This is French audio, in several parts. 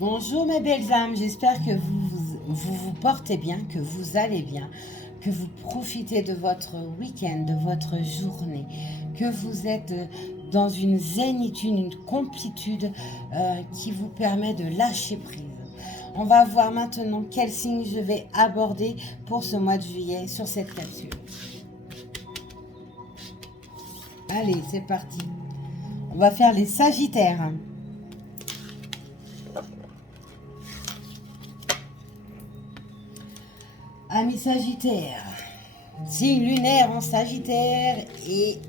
Bonjour mes belles âmes, j'espère que vous portez bien, que vous allez bien, que vous profitez de votre week-end, de votre journée, que vous êtes dans une zénitude, une complétude qui vous permet de lâcher prise. On va voir maintenant quel signe je vais aborder pour ce mois de juillet sur cette capsule. Allez, c'est parti. On va faire les Sagittaires. Amis Sagittaires, signe lunaire en Sagittaire et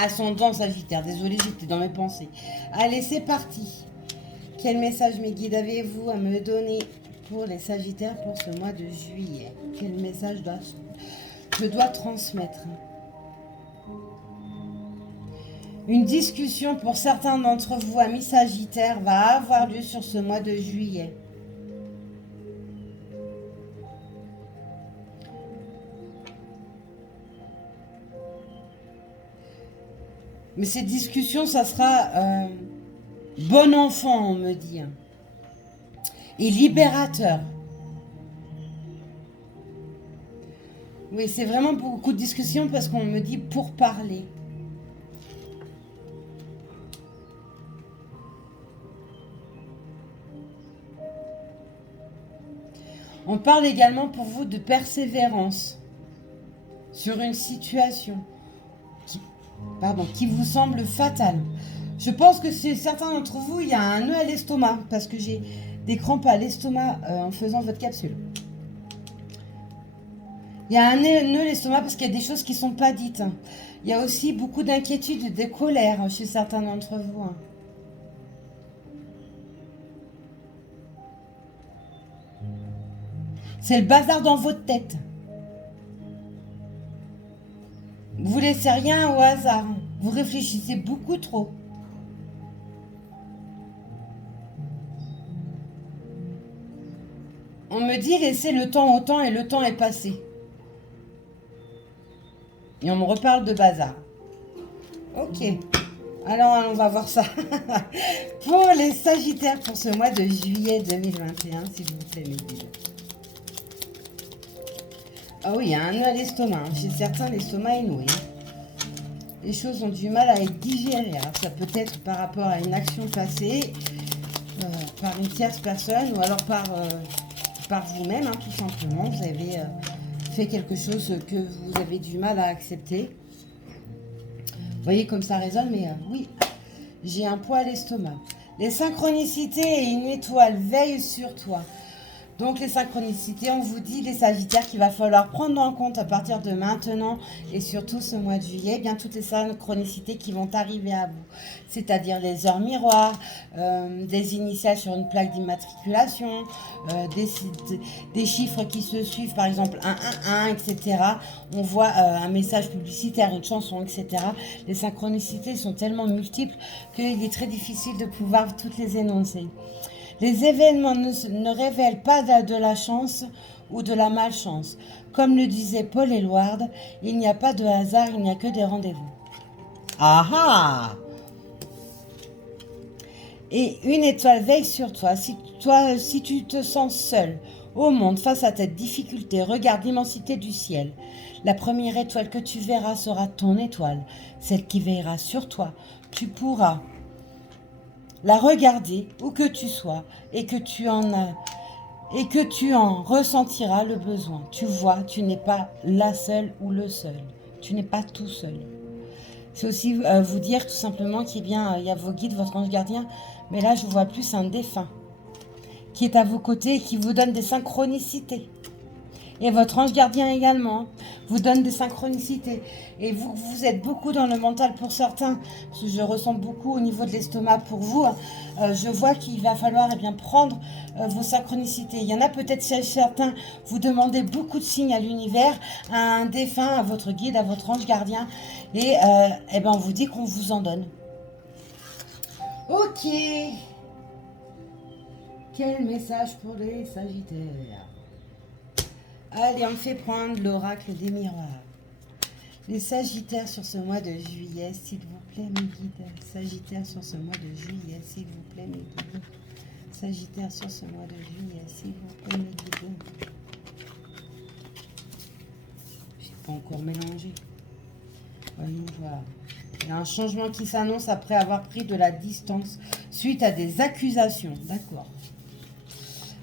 ascendant Sagittaire. Désolée, j'étais dans mes pensées. Allez, c'est parti. Quel message, mes guides, avez-vous à me donner pour les Sagittaires pour ce mois de juillet? Quel message je dois transmettre? Une discussion pour certains d'entre vous, amis Sagittaires, va avoir lieu sur ce mois de juillet. Mais cette discussion, ça sera bon enfant, on me dit. Et libérateur. Oui, c'est vraiment beaucoup de discussions parce qu'on me dit pour parler. On parle également pour vous de persévérance sur une situation qui vous semble fatale. Je pense que c'est certains d'entre vous, il y a un nœud à l'estomac parce que j'ai des crampes à l'estomac en faisant votre capsule. Il y a un nœud à l'estomac parce qu'il y a des choses qui ne sont pas dites. Il y a aussi beaucoup d'inquiétude et de colère chez certains d'entre vous. C'est le bazar dans votre tête. Vous laissez rien au hasard. Vous réfléchissez beaucoup trop. On me dit laissez le temps au temps et le temps est passé. Et on me reparle de bazar. Ok. Alors on va voir ça. Pour les Sagittaires pour ce mois de juillet 2021, s'il vous plaît, mes guides. Ah oui, il y a un nœud à l'estomac. Chez certains, l'estomac est noué. Les choses ont du mal à être digérées. Alors, ça peut être par rapport à une action passée, par une tierce personne, ou alors par vous-même, tout simplement. Vous avez fait quelque chose que vous avez du mal à accepter. Vous voyez comme ça résonne, mais oui, j'ai un poids à l'estomac. Les synchronicités et une étoile veillent sur toi. Donc les synchronicités, on vous dit les Sagittaires qu'il va falloir prendre en compte à partir de maintenant et surtout ce mois de juillet, eh bien toutes les synchronicités qui vont arriver à vous. C'est-à-dire les heures miroirs, des initiales sur une plaque d'immatriculation, des chiffres qui se suivent, par exemple 111, etc. On voit un message publicitaire, une chanson, etc. Les synchronicités sont tellement multiples qu'il est très difficile de pouvoir toutes les énoncer. Les événements ne révèlent pas de la chance ou de la malchance. Comme le disait Paul Éluard, il n'y a pas de hasard, il n'y a que des rendez-vous. Ah ah! Et une étoile veille sur toi. Si tu te sens seul au monde face à cette difficulté, regarde l'immensité du ciel. La première étoile que tu verras sera ton étoile, celle qui veillera sur toi. Tu pourras la regarder où que tu sois et que tu en ressentiras le besoin. Tu vois, tu n'es pas la seule ou le seul. Tu n'es pas tout seul. C'est aussi vous dire tout simplement qu'il y a vos guides, votre ange gardien, mais là je vois plus un défunt qui est à vos côtés et qui vous donne des synchronicités. Et votre ange gardien également vous donne des synchronicités. Et vous êtes beaucoup dans le mental pour certains. Je ressens beaucoup au niveau de l'estomac pour vous. Je vois qu'il va falloir prendre vos synchronicités. Il y en a peut-être chez certains, vous demandez beaucoup de signes à l'univers, à un défunt, à votre guide, à votre ange gardien. Et on vous dit qu'on vous en donne. Ok. Quel message pour les Sagittaires? Allez, on fait prendre l'oracle des miroirs. Les Sagittaires sur ce mois de juillet, s'il vous plaît, mes guides. Sagittaires sur ce mois de juillet, s'il vous plaît, mes guides. Sagittaire sur ce mois de juillet, s'il vous plaît, mes guides. Je n'ai pas encore mélangé. Voyons voir. Il y a un changement qui s'annonce après avoir pris de la distance suite à des accusations. D'accord.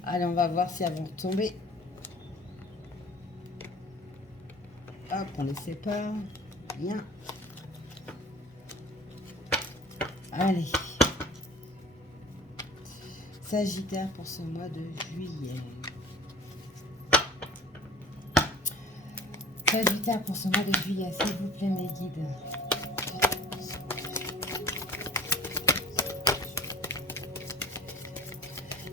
Allez, on va voir si elles vont tomber. Hop, on les sépare. Bien. Allez. Sagittaire pour ce mois de juillet. Sagittaire pour ce mois de juillet, s'il vous plaît, mes guides.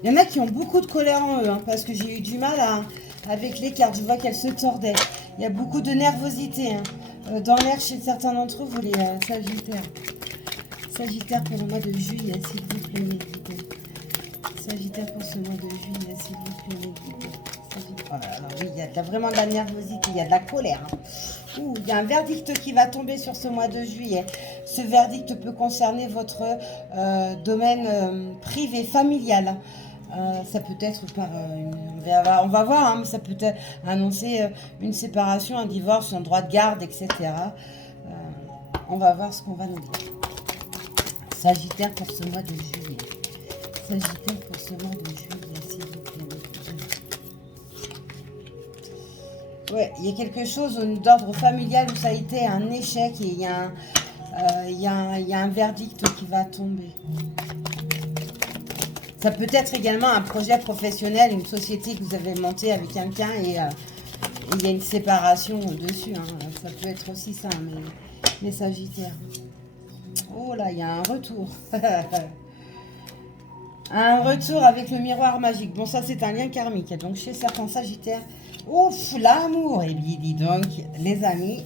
Il y en a qui ont beaucoup de colère en eux, hein, parce que j'ai eu du mal avec les cartes. Je vois qu'elles se tordaient. Il y a beaucoup de nervosité dans l'air chez certains d'entre vous, les Sagittaires. Sagittaire pour le mois de juillet, s'il vous plaît, mes guides. Sagittaire pour ce mois de juillet, s'il vous plaît, mes guides. Oh là là, oui, il y a vraiment de la nervosité, il y a de la colère. Hein. Ouh, il y a un verdict qui va tomber sur ce mois de juillet. Ce verdict peut concerner votre domaine privé, familial. Ça peut être par on va voir, hein, mais ça peut être annoncer une séparation, un divorce, un droit de garde, etc. On va voir ce qu'on va nous dire. Sagittaire pour ce mois de juillet. Sagittaire pour ce mois de juillet, s'il vous plaît. Ouais, il y a quelque chose d'ordre familial où ça a été un échec et il y a un verdict qui va tomber. Ça peut être également un projet professionnel, une société que vous avez montée avec quelqu'un et il y a une séparation dessus. Hein. Ça peut être aussi ça, mais les Sagittaires. Oh là, il y a un retour. Un retour avec le miroir magique. Bon, ça, c'est un lien karmique. Donc, chez certains Sagittaires, ouf, l'amour. Et bien, dis donc, les amis.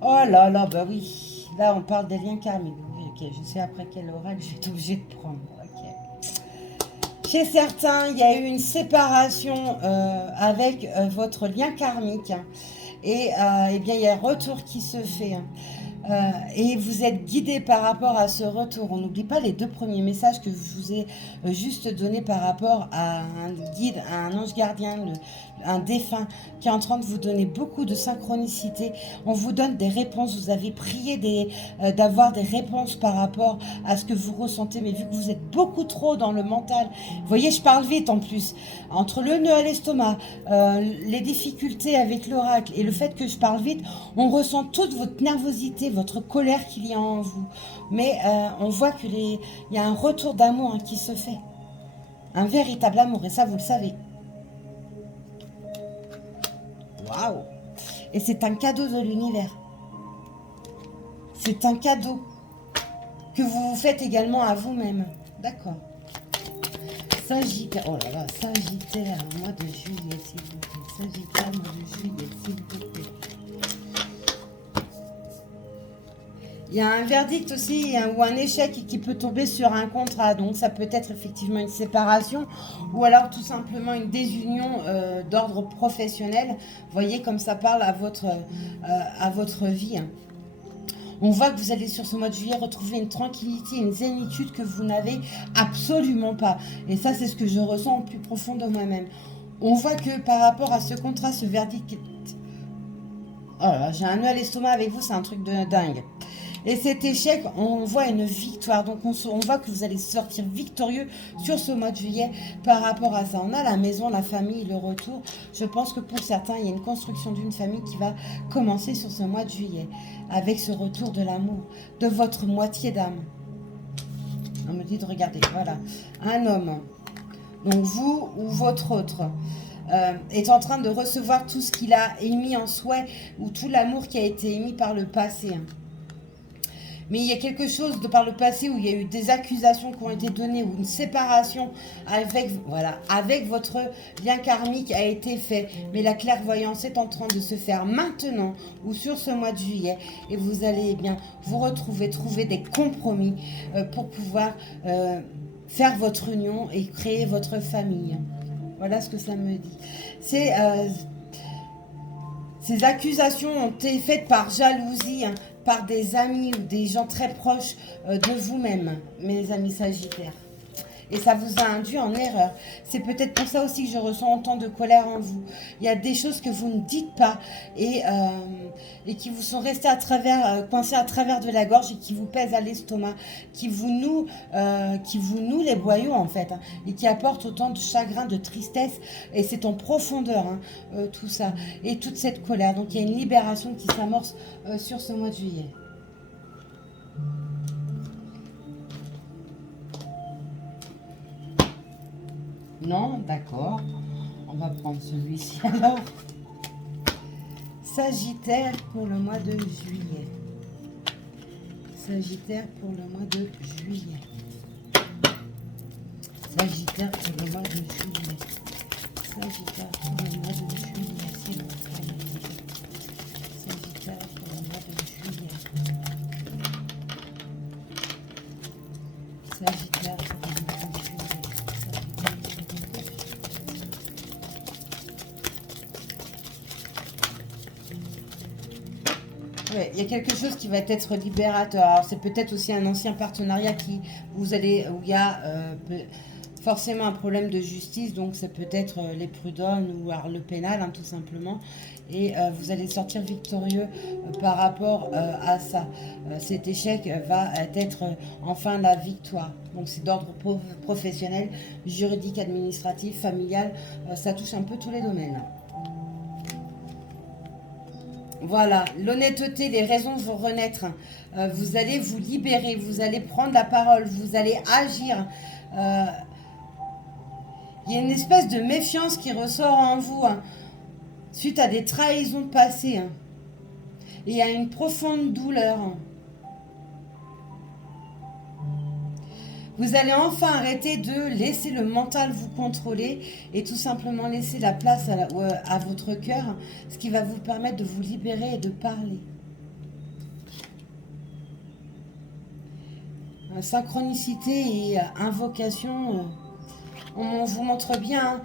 Oh là là, bah oui. Là, on parle des liens karmiques. Oui, ok, je sais après quel oracle je vais être obligée de prendre. Chez certains, il y a eu une séparation avec votre lien karmique. Et eh bien, il y a un retour qui se fait. Et vous êtes guidé par rapport à ce retour. On n'oublie pas les 2 premiers messages que je vous ai juste donnés par rapport à un guide, à un ange gardien, un défunt qui est en train de vous donner beaucoup de synchronicité. On vous donne des réponses. Vous avez prié d'avoir des réponses par rapport à ce que vous ressentez. Mais vu que vous êtes beaucoup trop dans le mental, vous voyez, je parle vite en plus. Entre le nœud à l'estomac, les difficultés avec l'oracle et le fait que je parle vite, on ressent toute votre nervosité, votre colère qu'il y a en vous. Mais on voit qu'il y a un retour d'amour qui se fait. Un véritable amour, et ça, vous le savez. Waouh! Et c'est un cadeau de l'univers. C'est un cadeau que vous vous faites également à vous-même. D'accord. Sagittaire, oh là là, Sagittaire, mois de juillet, s'il vous plaît. Sagittaire, mois de juillet, s'il vous plaît. Il y a un verdict aussi ou un échec qui peut tomber sur un contrat. Donc ça peut être effectivement une séparation ou alors tout simplement une désunion d'ordre professionnel. Vous voyez comme ça parle à votre vie. On voit que vous allez sur ce mois de juillet retrouver une tranquillité, une zénitude que vous n'avez absolument pas. Et ça, c'est ce que je ressens au plus profond de moi-même. On voit que par rapport à ce contrat, ce verdict... Oh là, j'ai un nœud à l'estomac avec vous, c'est un truc de dingue. Et cet échec, on voit une victoire. Donc, on voit que vous allez sortir victorieux sur ce mois de juillet par rapport à ça. On a la maison, la famille, le retour. Je pense que pour certains, il y a une construction d'une famille qui va commencer sur ce mois de juillet avec ce retour de l'amour, de votre moitié d'âme. On me dit de regarder, voilà. Un homme, donc vous ou votre autre, est en train de recevoir tout ce qu'il a émis en souhait ou tout l'amour qui a été émis par le passé. Mais il y a quelque chose de par le passé où il y a eu des accusations qui ont été données, ou une séparation avec votre lien karmique a été fait. Mais la clairvoyance est en train de se faire maintenant ou sur ce mois de juillet. Et vous allez bien vous retrouver, trouver des compromis pour pouvoir faire votre union et créer votre famille. Voilà ce que ça me dit. C'est Ces accusations ont été faites par jalousie, hein, par des amis ou des gens très proches de vous-même, mes amis Sagittaires. Et ça vous a induit en erreur. C'est peut-être pour ça aussi que je ressens autant de colère en vous. Il y a des choses que vous ne dites pas et qui vous sont restées coincées à travers de la gorge et qui vous pèsent à l'estomac, qui vous nouent les boyaux en fait, hein, et qui apportent autant de chagrin, de tristesse. Et c'est en profondeur, hein, tout ça. Et toute cette colère. Donc il y a une libération qui s'amorce sur ce mois de juillet. Non, d'accord. On va prendre celui-ci alors. Sagittaire pour le mois de juillet. Sagittaire pour le mois de juillet. Sagittaire pour le mois de juillet. Sagittaire pour le mois de juillet, s'il vous plaît. Sagittaire pour le mois de juillet. Sagittaire pour le mois de juillet. Ouais, il y a quelque chose qui va être libérateur. Alors c'est peut-être aussi un ancien partenariat où il y a forcément un problème de justice, donc c'est peut-être les prud'hommes ou alors le pénal, hein, tout simplement. Et vous allez sortir victorieux par rapport à ça. Cet échec va être enfin la victoire. Donc c'est d'ordre professionnel, juridique, administratif, familial. Ça touche un peu tous les domaines. Voilà, l'honnêteté, les raisons vont renaître. Vous allez vous libérer, vous allez prendre la parole, vous allez agir. Il y a une espèce de méfiance qui ressort en vous, hein, suite à des trahisons passées. Hein. Et il y a une profonde douleur. Hein. Vous allez enfin arrêter de laisser le mental vous contrôler et tout simplement laisser la place à votre cœur, ce qui va vous permettre de vous libérer et de parler. Synchronicité et invocation, on vous montre bien,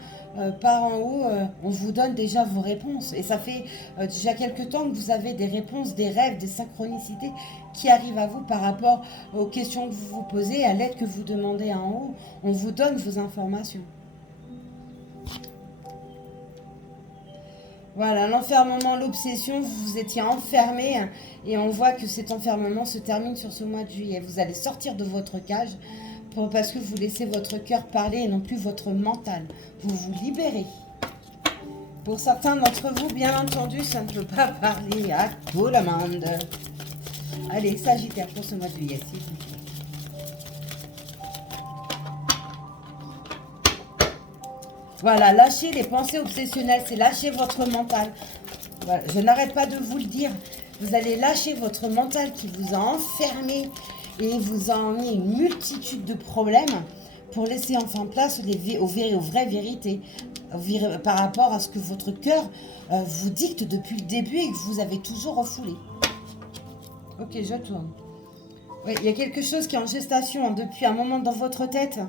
par en haut, on vous donne déjà vos réponses. Et ça fait déjà quelques temps que vous avez des réponses, des rêves, des synchronicités qui arrivent à vous par rapport aux questions que vous vous posez, à l'aide que vous demandez en haut. On vous donne vos informations. Voilà, l'enfermement, l'obsession, vous vous étiez enfermé et on voit que cet enfermement se termine sur ce mois de juillet. Vous allez sortir de votre cage parce que vous laissez votre cœur parler et non plus votre mental. Vous vous libérez. Pour certains d'entre vous, bien entendu, ça ne peut pas parler à tout le monde. Allez, Sagittaire pour ce mois de juillet, s'il vous plaît. Voilà, lâchez les pensées obsessionnelles, c'est lâcher votre mental. Voilà, je n'arrête pas de vous le dire. Vous allez lâcher votre mental qui vous a enfermé et vous a emmené une multitude de problèmes pour laisser enfin place aux vraies vérités par rapport à ce que votre cœur vous dicte depuis le début et que vous avez toujours refoulé. Ok, je tourne. Oui, il y a quelque chose qui est en gestation depuis un moment dans votre tête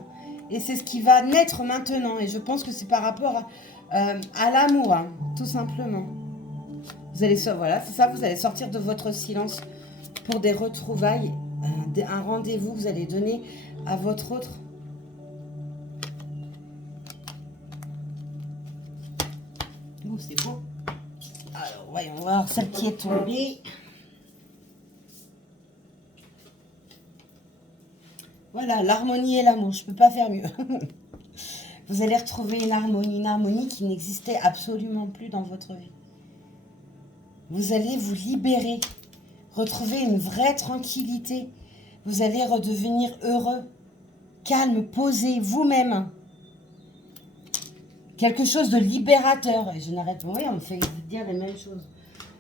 et c'est ce qui va naître maintenant et je pense que c'est par rapport à l'amour, hein, tout simplement. Vous allez, voilà, c'est ça, vous allez sortir de votre silence pour des retrouvailles, un rendez-vous que vous allez donner à votre autre. Ouh, c'est beau. Alors, voyons voir celle qui est tombée. Voilà, l'harmonie et l'amour, je ne peux pas faire mieux. Vous allez retrouver une harmonie qui n'existait absolument plus dans votre vie. Vous allez vous libérer, retrouver une vraie tranquillité. Vous allez redevenir heureux, calme, posé, vous-même. Quelque chose de libérateur. Et je n'arrête pas, oui, on me fait dire les mêmes choses.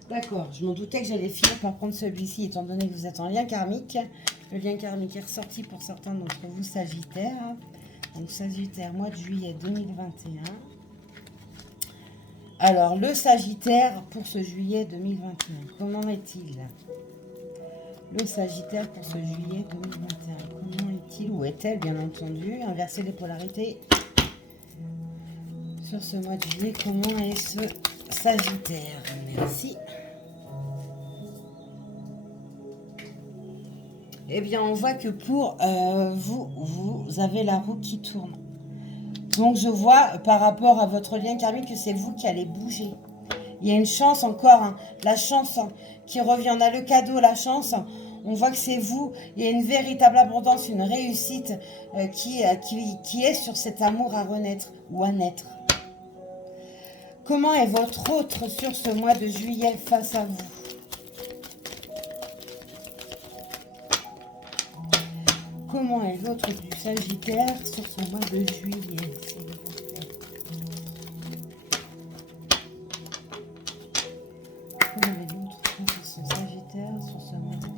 D'accord, je m'en doutais que j'allais finir par prendre celui-ci, étant donné que vous êtes en lien karmique. Le lien karmique est ressorti pour certains d'entre vous, Sagittaire. Donc Sagittaire, mois de juillet 2021. Alors, le Sagittaire pour ce juillet 2021, comment est-il? Le Sagittaire pour ce juillet 2021, comment est-il ou est-elle, bien entendu? Inverser les polarités. Sur ce mois de juillet, comment est ce Sagittaire, merci. Eh bien, on voit que pour vous avez la roue qui tourne. Donc, je vois par rapport à votre lien karmique que c'est vous qui allez bouger. Il y a une chance encore, hein, la chance qui revient. On a le cadeau, la chance. On voit que c'est vous. Il y a une véritable abondance, une réussite qui est sur cet amour à renaître ou à naître. Comment est votre autre sur ce mois de juillet face à vous? Comment est l'autre du Sagittaire sur ce mois de juillet, s'il vous plaît? Comment est l'autre contre ce Sagittaire sur ce mois de juillet,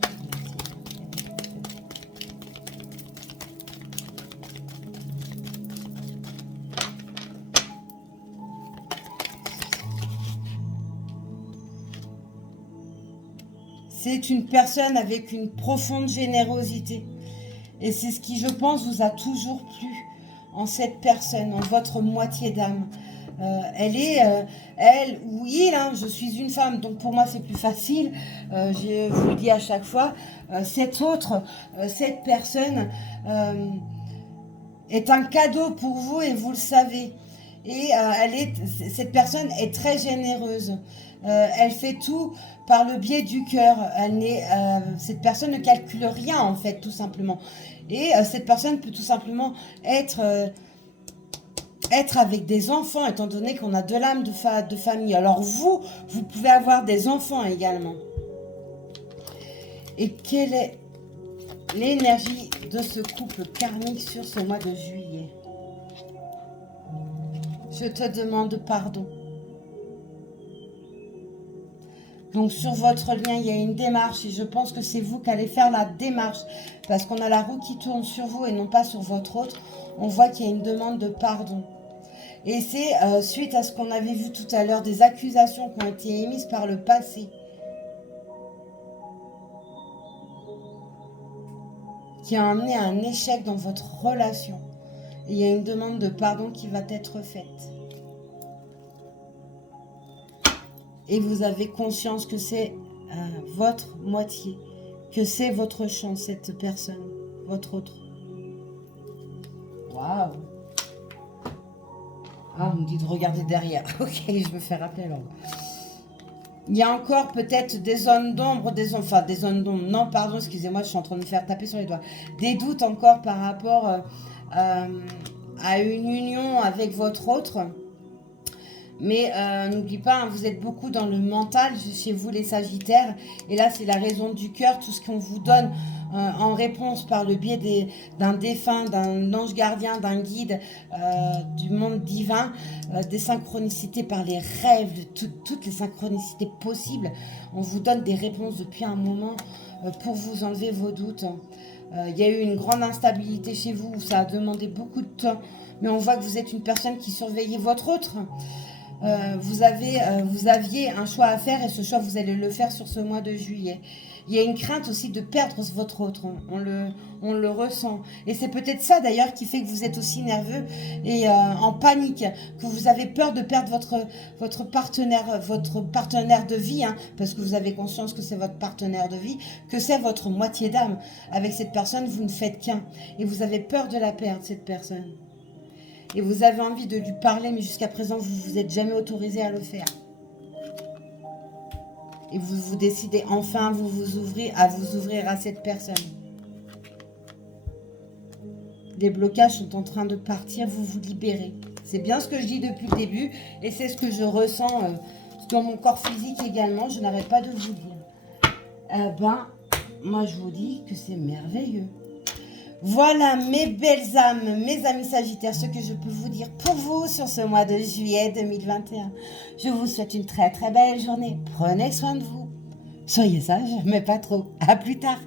C'est une personne avec une profonde générosité. Et c'est ce qui, je pense, vous a toujours plu en cette personne, en votre moitié d'âme. Elle ou il, hein, je suis une femme, donc pour moi c'est plus facile. Je vous le dis à chaque fois. Cette personne est un cadeau pour vous et vous le savez. Et cette personne est très généreuse. Elle fait tout par le biais du cœur. Cette personne ne calcule rien en fait, tout simplement. Et cette personne peut tout simplement être avec des enfants, étant donné qu'on a de l'âme de famille. Alors vous pouvez avoir des enfants également. Et quelle est l'énergie de ce couple karmique sur ce mois de juillet? Je te demande pardon. Donc sur votre lien, il y a une démarche et je pense que c'est vous qui allez faire la démarche parce qu'on a la roue qui tourne sur vous et non pas sur votre autre. On voit qu'il y a une demande de pardon. Et c'est suite à ce qu'on avait vu tout à l'heure, des accusations qui ont été émises par le passé, qui a amené à un échec dans votre relation. Et il y a une demande de pardon qui va être faite. Et vous avez conscience que c'est votre moitié, que c'est votre chance, cette personne, votre autre. Waouh! Ah, on me dit de regarder derrière. Ok, je me fais rappeler l'ombre. Il y a encore peut-être des zones d'ombre, des zones d'ombre. Non, pardon, excusez-moi, je suis en train de me faire taper sur les doigts. Des doutes encore par rapport à une union avec votre autre. Mais n'oublie pas, hein, vous êtes beaucoup dans le mental chez vous les Sagittaires. Et là, c'est la raison du cœur, tout ce qu'on vous donne en réponse par le biais d'un défunt, d'un ange gardien, d'un guide du monde divin, des synchronicités par les rêves, toutes les synchronicités possibles. On vous donne des réponses depuis un moment pour vous enlever vos doutes. Il y a eu une grande instabilité chez vous où ça a demandé beaucoup de temps. Mais on voit que vous êtes une personne qui surveillait votre autre. Vous aviez un choix à faire et ce choix vous allez le faire sur ce mois de juillet. Il y a une crainte aussi de perdre votre autre, on le ressent et c'est peut-être ça d'ailleurs qui fait que vous êtes aussi nerveux et en panique, que vous avez peur de perdre votre partenaire de vie, hein, parce que vous avez conscience que c'est votre partenaire de vie, que c'est votre moitié d'âme. Avec cette personne vous ne faites qu'un et vous avez peur de la perdre, cette personne. Et vous avez envie de lui parler, mais jusqu'à présent, vous ne vous êtes jamais autorisé à le faire. Et vous décidez enfin à vous ouvrir à cette personne. Les blocages sont en train de partir, vous vous libérez. C'est bien ce que je dis depuis le début, et c'est ce que je ressens dans mon corps physique également, je n'arrête pas de vous dire. Moi je vous dis que c'est merveilleux. Voilà mes belles âmes, mes amis Sagittaires, ce que je peux vous dire pour vous sur ce mois de juillet 2021. Je vous souhaite une très très belle journée. Prenez soin de vous. Soyez sages, mais pas trop. À plus tard.